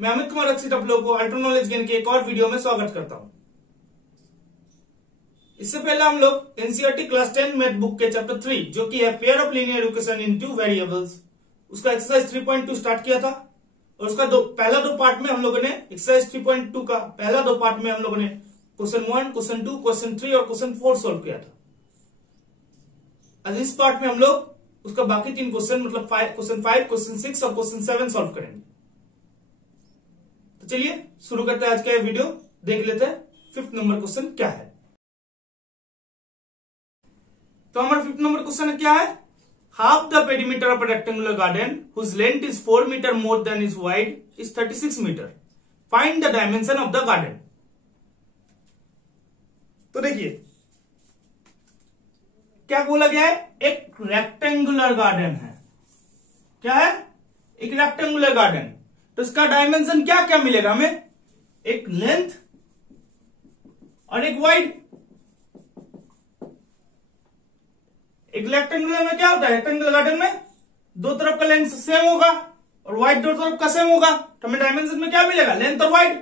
मैं अमित कुमार रक्षित आप लोगों को अल्ट्रा नॉलेज गेन के एक और वीडियो में स्वागत करता हूं। इससे पहले हम लोग एनसीईआरटी क्लास 10 मैथ बुक के चैप्टर 3 जो कि है pair of linear equation in two variables, उसका एक्सरसाइज 3.2 स्टार्ट किया था और उसका पहला दो पार्ट में हम लोगों ने एक्सरसाइज 3.2 का पहला दो पार्ट में हम लोगों ने क्वेश्चन 1, क्वेश्चन 2, क्वेश्चन 3 और क्वेश्चन 4 सोल्व किया था। आज इस पार्ट में हम लोग उसका बाकी तीन क्वेश्चन मतलब क्वेश्चन 5, क्वेश्चन 6 और क्वेश्चन 7 सोल्व करेंगे। तो चलिए शुरू करते हैं आज का ये वीडियो। देख लेते हैं 5th नंबर क्वेश्चन क्या है। तो हमारा 5th नंबर क्वेश्चन क्या है? Half the perimeter of a rectangular garden whose length is 4 metre more than is wide is 36 metre. Find the dimension of the garden. तो देखिए क्या बोला गया है, एक रेक्टेंगुलर गार्डन है। क्या है? एक रेक्टेंगुलर गार्डन। तो इसका डायमेंशन क्या क्या मिलेगा हमें? एक लेंथ और एक वाइड। एक रेक्टेंगुलर में क्या होता है, रेक्टेंगुलर गार्डन में दो तरफ का लेंथ सेम होगा और वाइड दो तरफ का सेम होगा। तो हमें डायमेंशन में क्या मिलेगा? लेंथ और वाइड।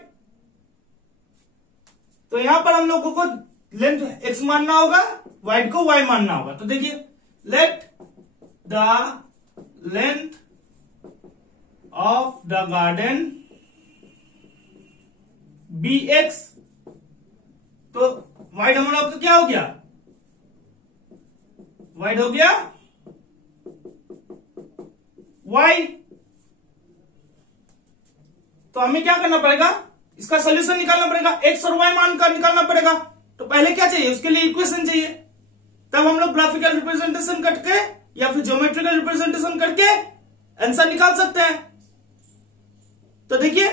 तो यहां पर हम लोगों को लेंथ x मानना होगा, वाइड को y मानना होगा। तो देखिए let the length of the garden be x। तो वाइड हमारा आपका क्या हो गया? वाइड हो गया y। तो हमें क्या करना पड़ेगा? इसका सोल्यूशन निकालना पड़ेगा, x और y मान कर निकालना पड़ेगा। तो पहले क्या चाहिए? उसके लिए इक्वेशन चाहिए। तब हम लोग ग्राफिकल रिप्रेजेंटेशन करके या फिर ज्योमेट्रिकल रिप्रेजेंटेशन करके आंसर निकाल सकते हैं। तो देखिए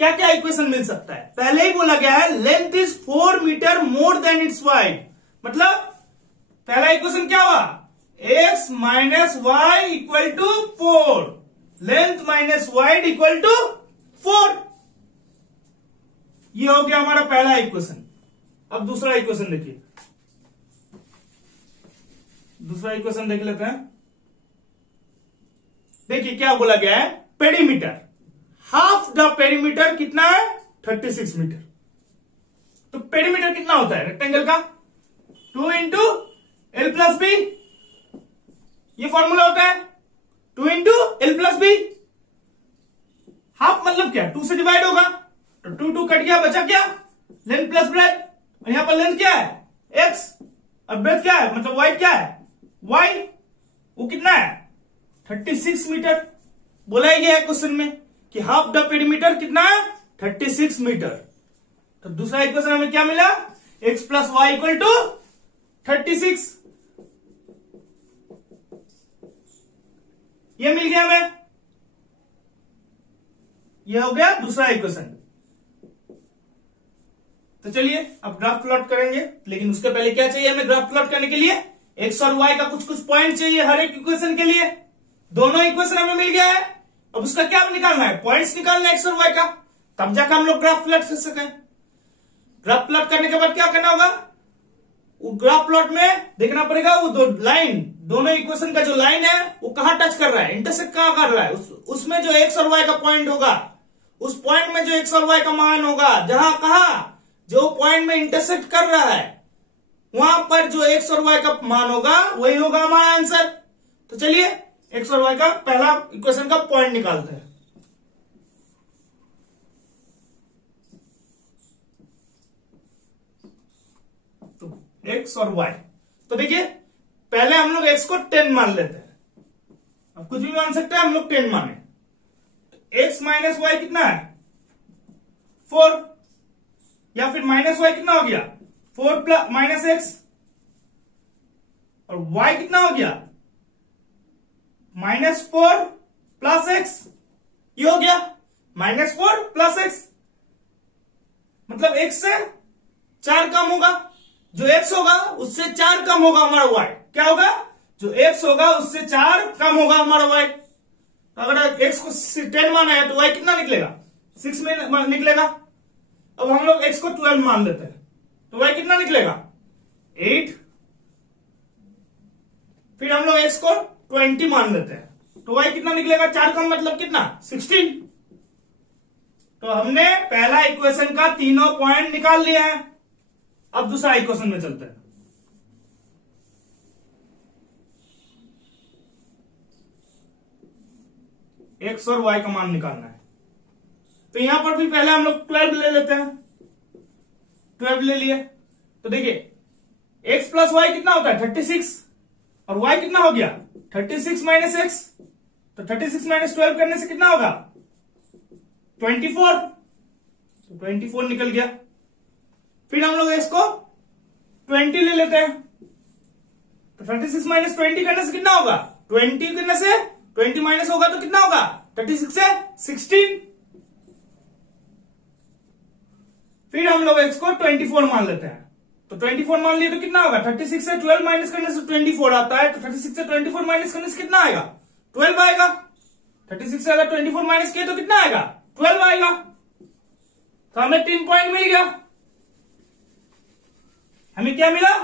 क्या क्या इक्वेशन मिल सकता है। पहले ही बोला गया है length is 4 metre more than it's wide. मतलब पहला इक्वेशन क्या हुआ? x minus y equal to 4, length minus wide equal to 4। ये हो गया हमारा पहला इक्वेशन। अब दूसरा इक्वेशन देखिए, दूसरा इक्वेशन देख लेते हैं। देखिए क्या बोला गया है, पेरीमीटर। हाफ द पेरीमीटर कितना है? 36 मीटर। तो पेरीमीटर कितना होता है रेक्टेंगल का? 2 इंटू एल प्लस बी। ये फॉर्मूला होता है 2 into L plus B. Half मतलब क्या? 2 से डिवाइड होगा तो 2 2 कट गया, बचा क्या? Length plus breadth. और यहां पर लेंथ क्या है? x और ब्रेथ क्या है मतलब वाइड क्या है? y। वो कितना है? 36 मीटर। बोला गया है क्वेश्चन में कि हाफ द पेरीमीटर कितना है? 36 मीटर। तो दूसरा इक्वेशन हमें क्या मिला? x plus y equal to 36। ये मिल गया हमें। ये हो गया दूसरा इक्वेशन। तो चलिए अब ग्राफ प्लॉट करेंगे, लेकिन उसके पहले क्या चाहिए हमें ग्राफ प्लॉट करने के लिए? एक्स और वाई का कुछ कुछ पॉइंट चाहिए हर एक इक्वेशन के लिए। दोनों इक्वेशन हमें मिल गया है। अब उसका क्या निकालना है? पॉइंट्स निकालना है एक्स और वाई का, तब जाकर हम लोग ग्राफ प्लॉट कर सकें। ग्राफ प्लॉट करने के बाद क्या करना होगा? वो ग्राफ प्लॉट में देखना पड़ेगा वो दो लाइन, दोनों इक्वेशन का जो लाइन है वो कहां टच कर रहा है, इंटरसेक्ट कहां कर रहा है। उसमें जो एक्स और वाई का पॉइंट होगा, उस पॉइंट में जो एक्स और वाई का मान होगा, जहां कहा जो पॉइंट में इंटरसेक्ट कर रहा है वहां पर जो एक्स और वाई का मान होगा वही होगा हमारा आंसर। तो चलिए एक्स और वाई का पहला इक्वेशन का पॉइंट निकालते हैं। तो एक्स और वाई, तो देखिए पहले हम लोग एक्स को 10 मान लेते हैं। अब कुछ भी मान सकते हैं, हम लोग 10 माने। एक्स माइनस वाई कितना है? 4। या फिर माइनस वाई कितना हो गया? 4 प्लस माइनस एक्स। और वाई कितना हो गया? -4 प्लस एक्स। ये हो गया -4 प्लस एक्स। मतलब एक्स से 4 कम होगा, जो एक्स होगा उससे 4 कम होगा हमारा वाई। क्या होगा? जो एक्स होगा उससे 4 कम होगा हमारा वाई। अगर एक्स को 10 माना है तो वाई कितना निकलेगा? 6 में निकलेगा। अब हम लोग x को 12 मान लेते हैं तो y कितना निकलेगा? 8। फिर हम लोग x को 20 मान लेते हैं तो y कितना निकलेगा? 4 का मतलब कितना? 16। तो हमने पहला इक्वेशन का तीनों पॉइंट निकाल लिया है। अब दूसरा इक्वेशन में चलते हैं। एक्स और वाई का मान निकालना है। तो यहां पर भी पहले हम लोग 12 ले लेते हैं। 12 ले लिए तो देखिए एक्स प्लस वाई कितना होता है 36 और वाई कितना हो गया 36 माइनस एक्स। तो 36 माइनस 12 करने से कितना होगा 24। तो 24 निकल गया। फिर हम लोग इसको 20 ले लेते हैं। तो 36 माइनस 20 करने से कितना होगा 20 करने से 20 माइनस होगा तो कितना होगा 36 से 16। फिर हम लोग x को 24 मान लेते हैं। तो 24 मान लिए तो कितना होगा 36 से 12 माइनस करने से 24 आता है। तो 36 से 24 माइनस करने से कितना आएगा 12 आएगा। 36 से अगर 24 माइनस किया तो कितना आएगा 12 आएगा। तो हमें 3 पॉइंट मिल गया। हमें क्या मिला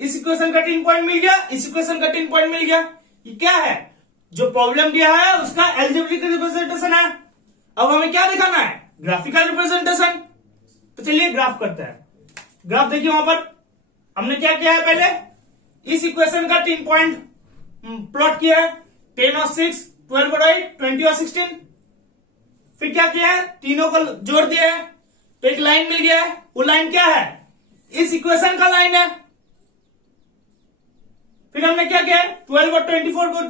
इस इक्वेशन का 3 पॉइंट मिल गया, इस इक्वेशन का 3 पॉइंट मिल गया। ये क्या है जो प्रॉब्लम दिया है उसका एल्जेब्रिक रिप्रेजेंटेशन है। अब हमें क्या दिखाना है ग्राफिकल रिप्रेजेंटेशन। तो चलिए ग्राफ करते हैं। ग्राफ देखिए वहां पर हमने क्या किया है पहले इस इक्वेशन का 3 पॉइंट प्लॉट किया है 10 और 6 12 और 8 20 और 16। फिर क्या किया है तीनों को जोड़ दिया है तो एक लाइन मिल गया है। वो लाइन क्या है इस इक्वेशन का लाइन है। फिर हमने क्या किया है 12 और 24 को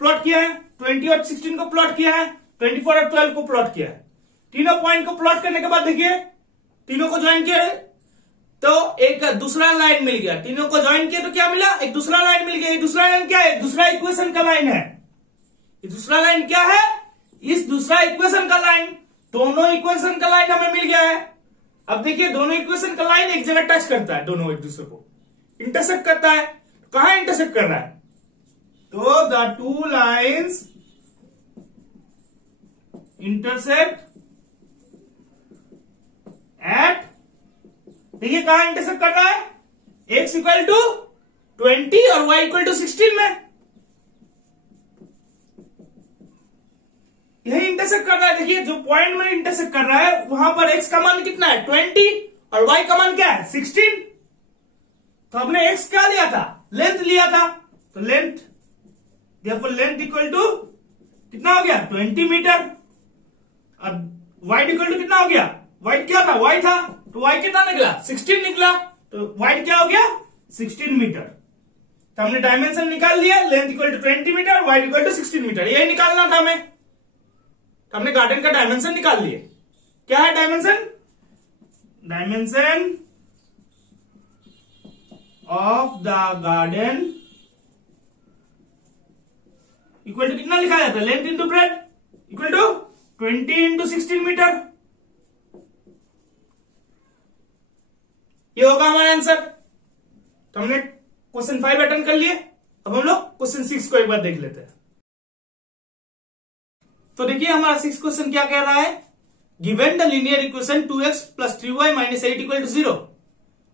प्लॉट किया है, 20 और 16 को प्लॉट किया है, 24 और 12 को प्लॉट किया है। तीनों पॉइंट को प्लॉट करने के बाद देखिए तीनों को ज्वाइन किया है तो एक दूसरा लाइन मिल गया। तीनों को ज्वाइन किया तो क्या मिला एक दूसरा लाइन मिल गया। दूसरा लाइन क्या है दूसरा इक्वेशन का लाइन है। दूसरा लाइन क्या है इस दूसरा इक्वेशन का लाइन। दोनों इक्वेशन का लाइन हमें मिल गया है। अब देखिए दोनों इक्वेशन का लाइन एक जगह टच करता है, दोनों एक दूसरे को इंटरसेक्ट करता है। कहां इंटरसेक्ट कर रहा है तो the two lines intersect at देखिए कहां इंटरसेक्ट कर रहा है x इक्वल टू 20 और y इक्वल टू 16 में यही इंटरसेक्ट कर रहा है। देखिए जो पॉइंट में इंटरसेक्ट कर रहा है वहां पर x का मान कितना है 20 और y का मान क्या है 16। तो हमने x क्या लिया था लेंथ लिया था। तो length therefore length equal to कितना हो गया 20 मीटर। अब वाइड इक्वल टू कितना हो गया वाइड क्या था y था तो y कितना निकला 16 निकला। तो वाइड क्या हो गया 16 मीटर। तो हमने डायमेंशन निकाल लिया length equal to 20 metre wide equal to 16 metre यही निकालना था हमें। तो हमने गार्डन का डायमेंशन निकाल लिए। क्या है dimension dimension of the garden equal to कितना लिखा जाता है length into breadth equal to 20 into 16 metre. ये होगा हमारा आंसर। तो हमने क्वेश्चन 5 अटेंड कर लिए। अब हम लोग क्वेश्चन 6 को एक बार देख लेते हैं। तो देखिए हमारा 6 क्वेश्चन क्या कह रहा है given the linear equation 2x plus 3y minus 8 equal to 0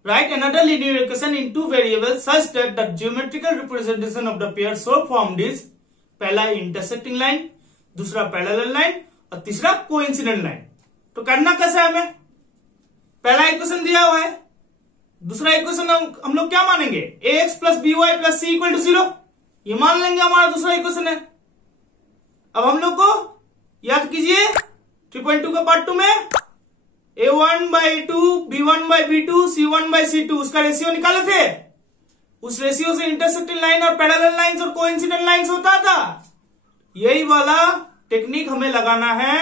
write another linear equation in two variables such that the geometrical representation of the pair so formed is पहला इंटरसेक्टिंग लाइन दूसरा parallel line और तीसरा coincident line. तो करना कैसे है हमें पहला इक्वेशन दिया हुआ है दूसरा इक्वेशन हम लोग क्या मानेंगे ax plus by plus c equal to 0 ये मान लेंगे हमारा दूसरा इक्वेशन है। अब हम लोग को याद कीजिए 3.2 का पार्ट 2 में a1/2 b1/b2 c1/c2 उसका रेशियो निकाले थे। उस रेशियो से इंटरसेक्टिंग लाइन और पैरेलल लाइंस और कोइंसिडेंट लाइंस होता था। यही वाला टेक्निक हमें लगाना है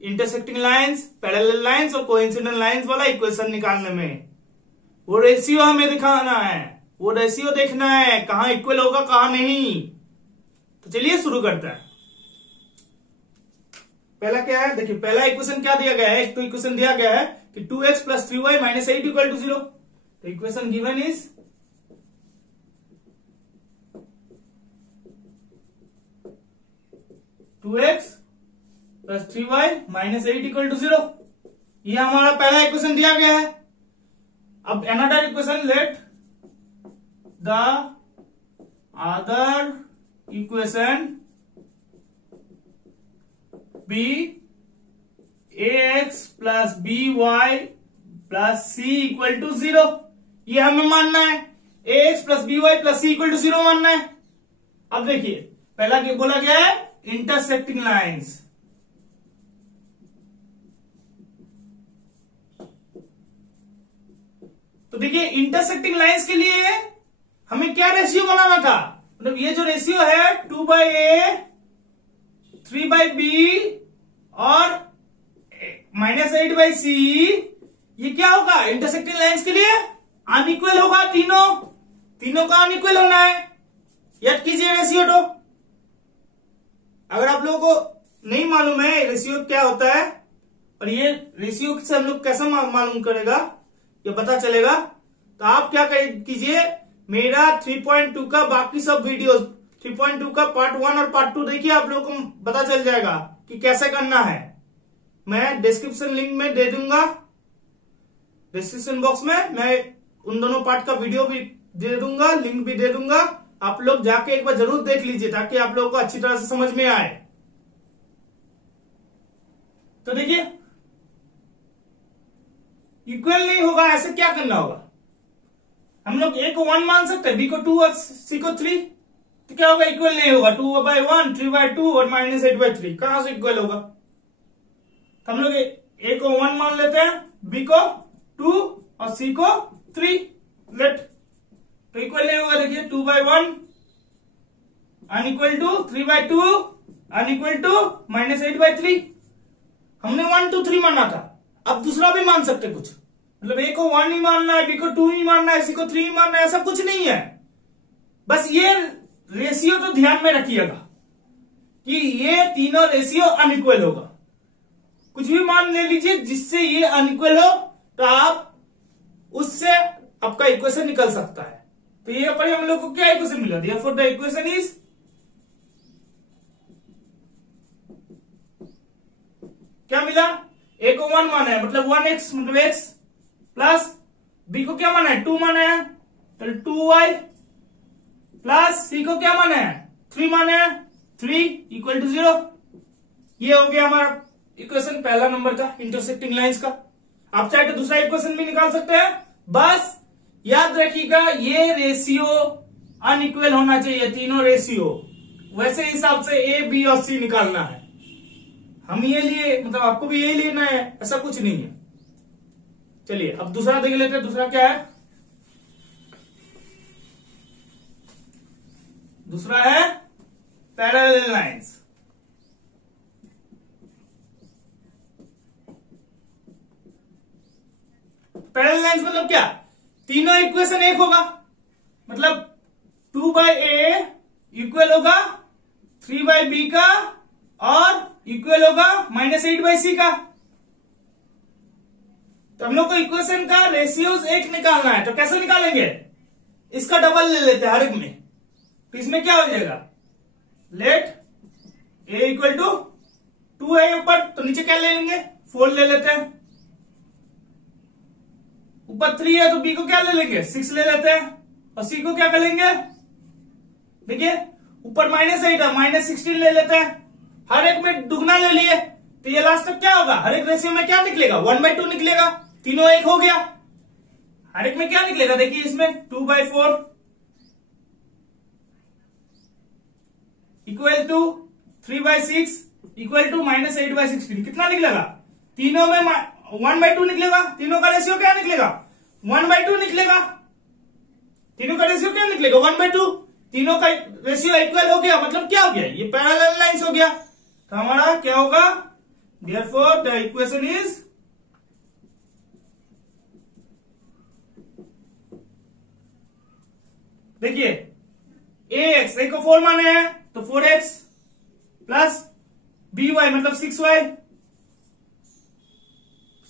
इंटरसेक्टिंग लाइंस पैरेलल लाइंस और कोइंसिडेंट लाइंस वाला इक्वेशन निकालने में। वो रेशियो हमें दिखाना है वो रेशियो देखना है कहां इक्वल होगा कहां नहीं। तो चलिए शुरू करते हैं। पहला क्या है देखिए पहला इक्वेशन क्या दिया गया है एक तो इक्वेशन दिया गया है कि 2x plus 3y minus 8 equal to 0। तो equation given is two x plus 3y minus 8 equal to 0 ये हमारा पहला इक्वेशन दिया गया है। अब another equation let the other equation be a x plus b y plus c equal to 0, ये हमें मानना है। A x plus b y plus c equal to 0 मानना है। अब देखिए पहला क्या बोला गया है, इंटरसेक्टिंग लाइंस। तो देखिए इंटरसेक्टिंग लाइंस के लिए हमें क्या रेशियो बनाना था, मतलब ये जो रेशियो है 2/a 3/b और -8/c, ये क्या होगा इंटरसेक्टिंग लाइंस के लिए अनइक्वल होगा। तीनों का अनइक्वल होना है, याद कीजिए रेशियो। तो अगर आप लोगों को नहीं मालूम है रेशियो क्या होता है और ये रेशियो से हम लोग कैसे मालूम करेगा, ये पता चलेगा, तो आप क्या कीजिए, मेरा 3.2 का बाकी सब वीडियोस 3.2 का पार्ट 1 और पार्ट 2 देखिए, आप लोगों को पता चल जाएगा कि कैसे करना है। मैं डिस्क्रिप्शन लिंक में दे दूंगा, डिस्क्रिप्शन बॉक्स में मैं उन दोनों पार्ट का वीडियो भी दे दूंगा, लिंक भी दे दूंगा। आप लोग जाके एक बार जरूर देख लीजिए ताकि आप लोगों को अच्छी तरह से समझ में आए। तो देखिए इक्वल नहीं होगा, ऐसे क्या करना होगा, हम लोग ए को 1 मान सकते हैं, बी को 2 और सी को 3, तो क्या होगा इक्वल नहीं होगा। 2/1 3/2 और -8/3 कहां से इक्वल होगा। तो हम लोग ए को 1 मान लेते हैं, बी को 2 और सी को 3 लेट, तो इक्वल नहीं होगा। देखिए 2/1 अनइक्वल टू 3/2 अनइक्वल टू -8/3। हमने 1 2 3 माना था, अब दूसरा भी मान सकते कुछ, मतलब ए को 1 ही मानना है, बी को 2 ही मानना है, सी को 3 ही मानना है, ऐसा कुछ नहीं है। बस ये रेशियो तो ध्यान में रखिएगा कि ये तीनों रेशियो अनइक्वल होगा। कुछ भी मान ले लीजिए जिससे ये अनइक्वल हो, तो आप उससे आपका इक्वेशन निकल सकता है। तो ये पर हम लोग को क्या इक्वेशन मिला, देयरफॉर द इक्वेशन इज, क्या मिला, ए को 1 माना है मतलब 1x मतलब x प्लस बी को क्या माना है 2 माना है तो 2y प्लस सी को क्या माना है 3 माना है 3 इक्वल टू 0। ये हो गया हमारा इक्वेशन पहला नंबर का इंटरसेक्टिंग लाइंस का। आप चाहे तो दूसरा इक्वेशन भी निकाल सकते हैं, बस याद रखिएगा ये रेशियो अनइक्वल होना चाहिए, तीनों रेशियो। वैसे हिसाब से ए बी और सी निकालना है, हम ये लिए मतलब आपको भी यही लेना है, ऐसा कुछ नहीं है। चलिए अब दूसरा देख लेते हैं, दूसरा क्या है, दूसरा है पैरेलल लाइंस। पैरेलल लाइंस मतलब क्या, तीनों इक्वेशन एक होगा, मतलब 2/a इक्वल होगा 3/b का और इक्वल होगा -8/c का। तो हम लोग को इक्वेशन का रेशियोज एक निकालना है, तो कैसे निकालेंगे, इसका डबल ले लेते हैं हर एक में, तो इसमें क्या हो जाएगा, लेट a इक्वल टू 2 है ऊपर, तो नीचे क्या ले लेंगे 4 ले लेते हैं, ऊपर 3 है तो b को क्या ले लेंगे 6 ले लेते हैं, और c को क्या कर लेंगे, देखिए ऊपर -8 है -16 ले लेते हैं, हर एक में दुगना ले लिए, तो ये लास्ट तक क्या होगा, हर एक रेशियो में क्या निकलेगा 1/2 निकलेगा, तीनों एक हो गया। हर एक में क्या निकलेगा, देखिए इसमें 2/4 इक्वल टू 3/6 इक्वल टू -8/16, कितना निकलेगा, तीनों में 1/2 निकलेगा, तीनों का रेशियो क्या निकलेगा 1/2 निकलेगा, तीनों का रेशियो क्या निकलेगा 1/2, तीनों का रेशियो इक्वल हो गया, मतलब क्या हो गया, ये पैरेलल लाइंस हो गया। तो हमारा क्या होगा, देयरफॉर द इक्वेशन इज, देखिए ए को 4 माने हैं तो 4x प्लस by मतलब 6y,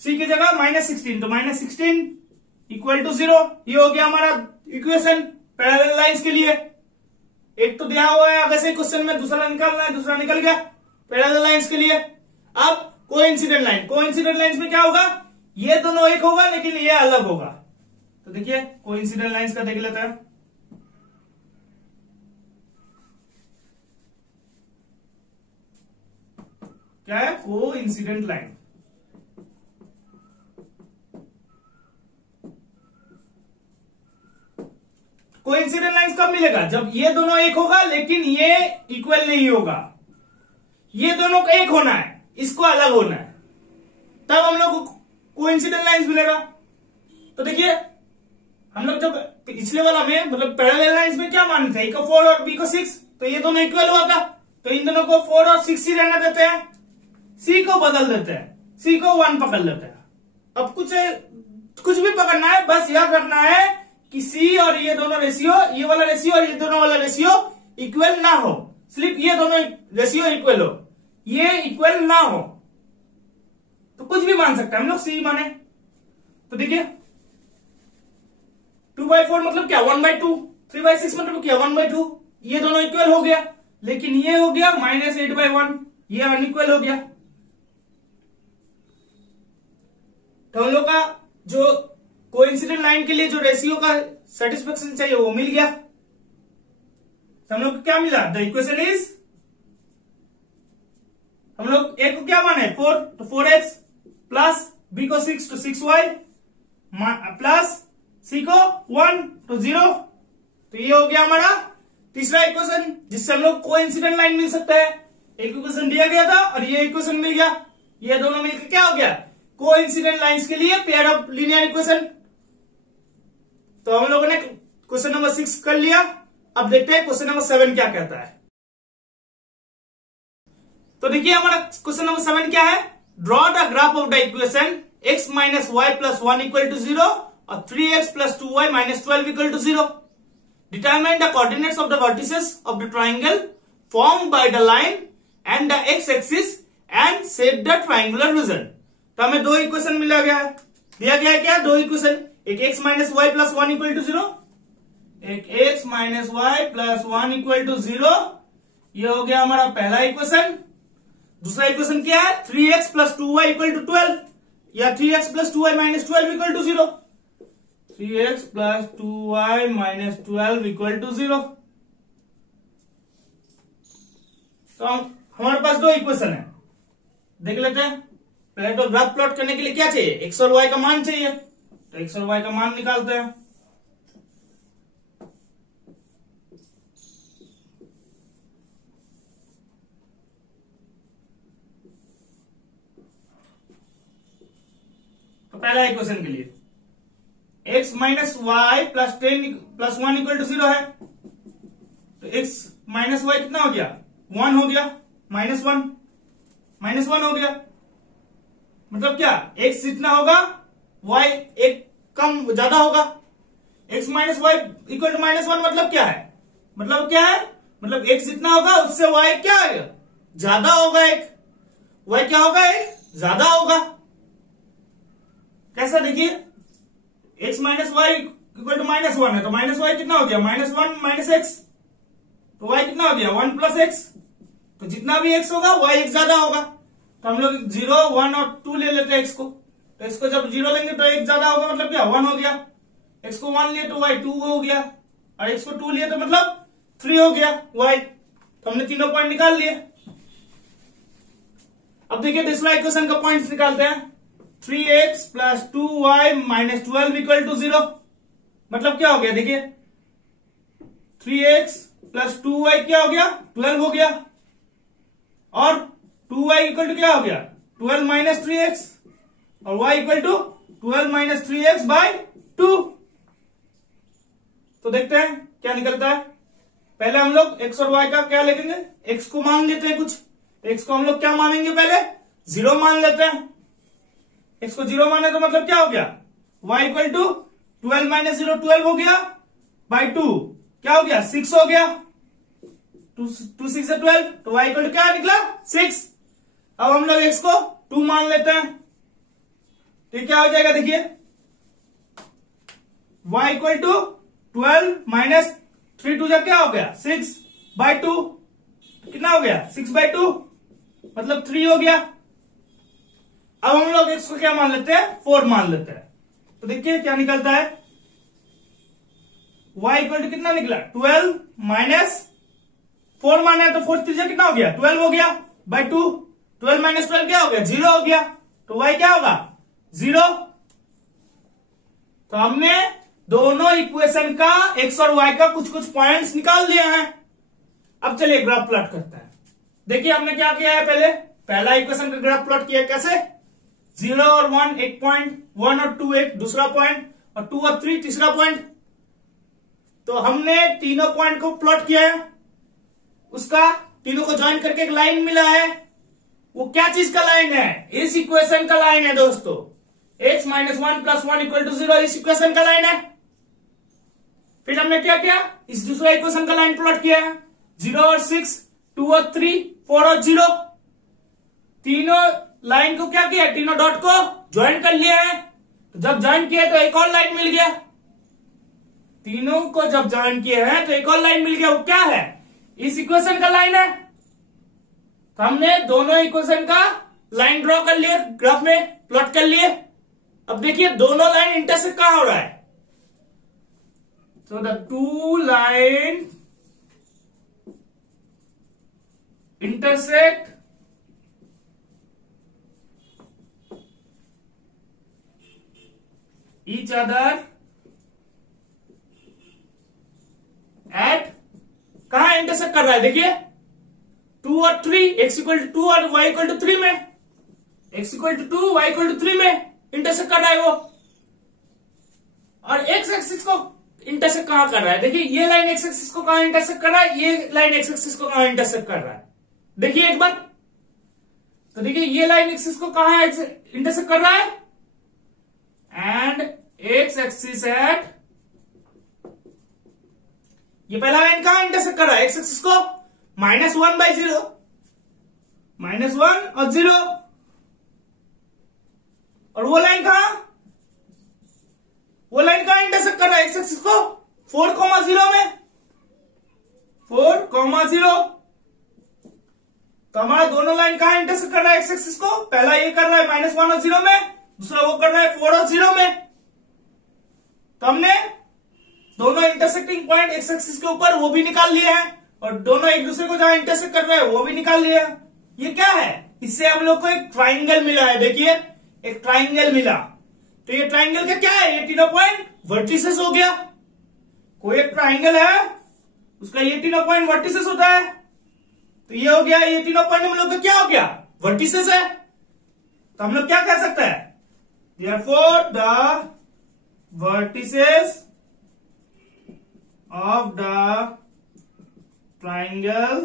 c की जगह -16 तो -16 इक्वल टू 0। ये हो गया हमारा इक्वेशन पैरेलल लाइंस के लिए। एक तो दिया हुआ है आगे से क्वेश्चन में, दूसरा निकालना है, दूसरा निकल गया पैरेलल लाइंस के लिए। अब कोइंसिडेंट लाइन, कोइंसिडेंट लाइंस में क्या होगा, ये दोनों एक होगा लेकिन ये अलग होगा। तो देखिए कोइंसिडेंट लाइंस का देख लेते हैं, क्या है कोइंसिडेंट लाइन, कोइंसिडेंट लाइंस कब मिलेगा? जब ये दोनों एक होगा लेकिन ये इक्वल नहीं होगा। ये दोनों को एक होना है, इसको अलग होना है, तब हम लोग को कोइंसिडेंट लाइंस मिलेगा। तो देखिए हम लोग जब पिछले वाला में मतलब पैरेलल लाइंस में क्या मानते थे, ए को 4 और बी को 6, तो ये दोनों इक्वल हुआ था, तो इन दोनों को 4 और 6 ही रहने देते हैं, सी को बदल देते हैं, सी को 1 पकड़ लेते हैं। अब कुछ भी पकड़ना है, बस याद रखना है कि सी और ये दोनों रेशियो, ये वाला रेशियो और ये दोनों वाला रेशियो इक्वल ना हो, सिर्फ ये दोनों रेशियो इक्वल हो, ये इक्वल ना हो, तो कुछ भी मान सकते हैं हम लोग, सी माने। तो देखिए 2/4 मतलब क्या 1/2, 3/6 मतलब क्या 1/2, ये दोनों इक्वल हो गया, लेकिन ये हो गया -8/1, ये अनइक्वल हो गया। तो हम लोग का जो कोइंसिडेंट लाइन के लिए जो रेशियो का सेटिस्फेक्शन चाहिए वो मिल गया। तो हम लोग को क्या मिला? द इक्वेशन इज, हम लोग ए को क्या माने 4, तो 4x प्लस बी को 6 तो 6y प्लस सी को 1 तो 0। तो ये हो गया हमारा तीसरा इक्वेशन, जिससे हम लोग कोइंसिडेंट लाइन मिल सकता है। एक इक्वेशन दिया गया था और ये इक्वेशन मिल गया, ये दोनों मिलकर क्या हो गया? कोइंसिडेंट लाइंस के लिए पेयर ऑफ लीनियर इक्वेशन। तो हम लोगों ने क्वेश्चन नंबर 6 कर लिया। अब देखते हैं क्वेश्चन नंबर 7 क्या कहता है। तो देखिए हमारा क्वेश्चन नंबर 7 क्या है? Draw the graph of the equation x minus y plus 1 equal to 0 और 3x plus 2y minus 12 equal to 0। Determine the coordinates of the vertices of the triangle form by the line and the x axis and set the triangular region. तो हमें दो equation मिला गया है, दिया गया है क्या? दो इक्वेशन, एक x minus y plus 1 equal to 0, एक x minus y plus 1 equal to 0, ये हो गया हमारा पहला इक्वेशन। दूसरा इक्वेशन क्या है? 3x plus 2y equal to 12 या 3x plus 2y minus 12 equal to 0, 3x plus 2y minus 12 equal to 0। तो हमारे पास दो इक्वेशन है, देख लेते हैं। पहले तो ग्राफ प्लॉट करने के लिए क्या चाहिए? x और y का मान चाहिए, तो x और y का मान निकालते हैं। तो पहला इक्वेशन के लिए x minus y plus 10 plus 1 equal to 0 है, तो x माइनस वाई कितना हो गया? 1 हो गया, -1 हो गया। मतलब क्या? x जितना होगा y एक कम ज्यादा होगा। x minus y equal to -1 मतलब क्या है? मतलब x जितना होगा उससे y क्या है? ज्यादा होगा। एक y क्या होगा? एक ज्यादा होगा। कैसा? देखिए x minus y equal to -1 है, तो माइनस वाई कितना हो गया? -1 माइनस x, तो y कितना हो गया? 1 प्लस x। तो जितना भी x होगा y एक ज्यादा होगा। तो हम लोग 0, 1 और 2 ले लेते हैं x को। तो x को जब 0 लेंगे तो एक ज्यादा होगा, मतलब क्या? 1 हो गया। x को 1 लिए तो y 2 हो गया, और x को 2 लिए तो मतलब 3 हो गया y। तो हमने तीनों पॉइंट निकाल लिए। अब देखिए दूसरा इक्वेशन का पॉइंट निकालते हैं। 3x plus 2y minus 12 equal to 0, मतलब क्या हो गया? देखिए 3x प्लस 2y क्या हो गया? 12 हो गया, और 2y इक्वल टू क्या हो गया? 12 माइनस 3x, और y equal to 12 minus 3x by 2। तो देखते हैं क्या निकलता है। पहले हम लोग x और y का क्या लेंगे? x को मान लेते हैं कुछ, तो x को हम लोग क्या मानेंगे? पहले 0 मान लेते हैं। x को 0 माने तो मतलब क्या हो गया? y इक्वल टू 12 माइनस 0 12 हो गया, बाई 2 क्या हो गया? 6 हो गया। 2 6 से 12, तो y इक्वल टू क्या निकला? 6। अब हम लोग x को 2 मान लेते हैं, तो क्या हो जाएगा? देखिए y इक्वल टू 12 माइनस 3 2 क्या हो गया? 6 बाई 2, कितना हो गया? 6 बाई 2 मतलब 3 हो गया। अब हम लोग x को क्या मान लेते हैं? 4 मान लेते हैं। तो देखिए क्या निकलता है। y इक्वल टू कितना निकला? 12 माइनस 4 माना है तो 4 3 कितना हो गया? 12 हो गया, बाई 2। 12 माइनस 12 क्या हो गया? 0 हो गया। तो y क्या होगा? 0। तो हमने दोनों इक्वेशन का एक्स और वाई का कुछ कुछ पॉइंट्स निकाल दिए हैं। अब चलिए ग्राफ प्लॉट करते हैं। देखिए हमने क्या किया है, पहला इक्वेशन का ग्राफ प्लॉट किया कैसे, 0 और 1 एक पॉइंट, 1 और 2 एक दूसरा पॉइंट, और 2 और 3 तीसरा पॉइंट। तो हमने तीनों पॉइंट को प्लॉट किया है, उसका तीनों को ज्वाइन करके एक लाइन मिला है। वो क्या चीज का लाइन है, इस इक्वेशन का लाइन है दोस्तों। x - 1 + 1 = 0 इस इक्वेशन का लाइन है। फिर हमने क्या किया, इस दूसरा इक्वेशन का लाइन प्लॉट किया है, 0 और 6, 2 और 3, 4 और 0। तीनों लाइन को क्या किया, तीनों डॉट को ज्वाइन कर लिया है। तो जब ज्वाइन किया तो एक और लाइन मिल गया, तीनों को जब ज्वाइन किया है तो एक और लाइन मिल गया। वो क्या है, इस इक्वेशन का लाइन है। तो हमने दोनों इक्वेशन का लाइन ड्रॉ कर लिए, ग्राफ में प्लॉट कर लिए। अब देखिए दोनों लाइन इंटरसेक्ट कहां हो रहा है, so the two line intersect each other at कहां इंटरसेक्ट कर रहा है, देखिए 2 और 3, x = 2 और y = 3 में, x = 2 y = 3 में इंटरसेक्ट कर रहा है वो। और x एक्सिस को इंटरसेक्ट कहां कर रहा है, देखिए ये लाइन x एक्सिस को कहां इंटरसेक्ट कर रहा है, ये लाइन x एक्सिस को कहां इंटरसेक्ट कर रहा है, देखिए एक बार। तो देखिए ये लाइन एक्सिस को कहां इंटरसेक्ट कर रहा है, एंड x एक्सिस एट, ये पहला लाइन कहां इंटरसेक्ट कर रहा है, x एक्सिस को -1/0, -1 और 0। और वो लाइन कहां इंटरसेक्ट कर रहा है x एक्सिस को, 4,0 में, 4,0। तो हमारा दोनों लाइन कहां इंटरसेक्ट कर रहा है x एक्सिस को, पहला ये कर रहा है -1 और 0 में, दूसरा वो कर रहा है 4 और 0 में। तो हमने दोनों इंटरसेक्टिंग पॉइंट x एक्सिस के ऊपर वो भी निकाल लिए हैं, और दोनों एक दूसरे को जहां इंटरसेक्ट कर रहे हैं वो भी निकाल लिया। ये क्या है, इससे हम लोग को एक ट्राइंगल मिला है, देखिए एक ट्राइंगल मिला। तो ये ट्राइंगल का क्या है, ये तीनों पॉइंट वर्टिसेस हो गया। कोई एक ट्राइंगल है, उसका ये तीनों पॉइंट वर्टिसेस होता है। तो ये हो गया, ये तीनों पॉइंट हम लोग का क्या हो गया, वर्टिसेस है। तो हम लोग क्या कह सकते हैं, therefore the vertices of the triangle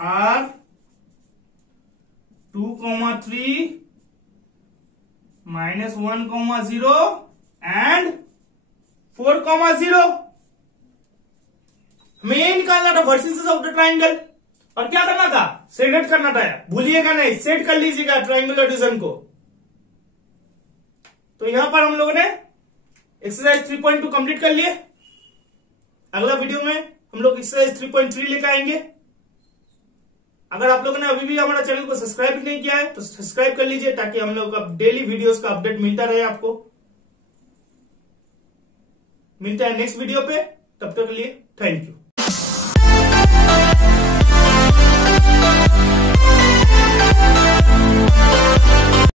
are 2,3 -1,0 and 4,0। हमें ये निकालना था वर्टिसेस ऑफ द ट्राइंगल, और क्या करना था, सेट करना था। भूलिएगा नहीं, सेट कर लीजिएगा ट्राइंगुलर डिवीजन को। तो यहां पर हम लोगों ने एक्सरसाइज 3.2 कंप्लीट कर लिए। अगला वीडियो में हम लोग एक्सरसाइज 3.3 लेकर आएंगे। अगर आप लोगों ने अभी भी हमारा चैनल को सब्सक्राइब नहीं किया है तो सब्सक्राइब कर लीजिए, ताकि हम लोग का डेली वीडियोस का अपडेट मिलता रहे आपको। मिलते हैं नेक्स्ट वीडियो पे, तब तक के लिए थैंक यू।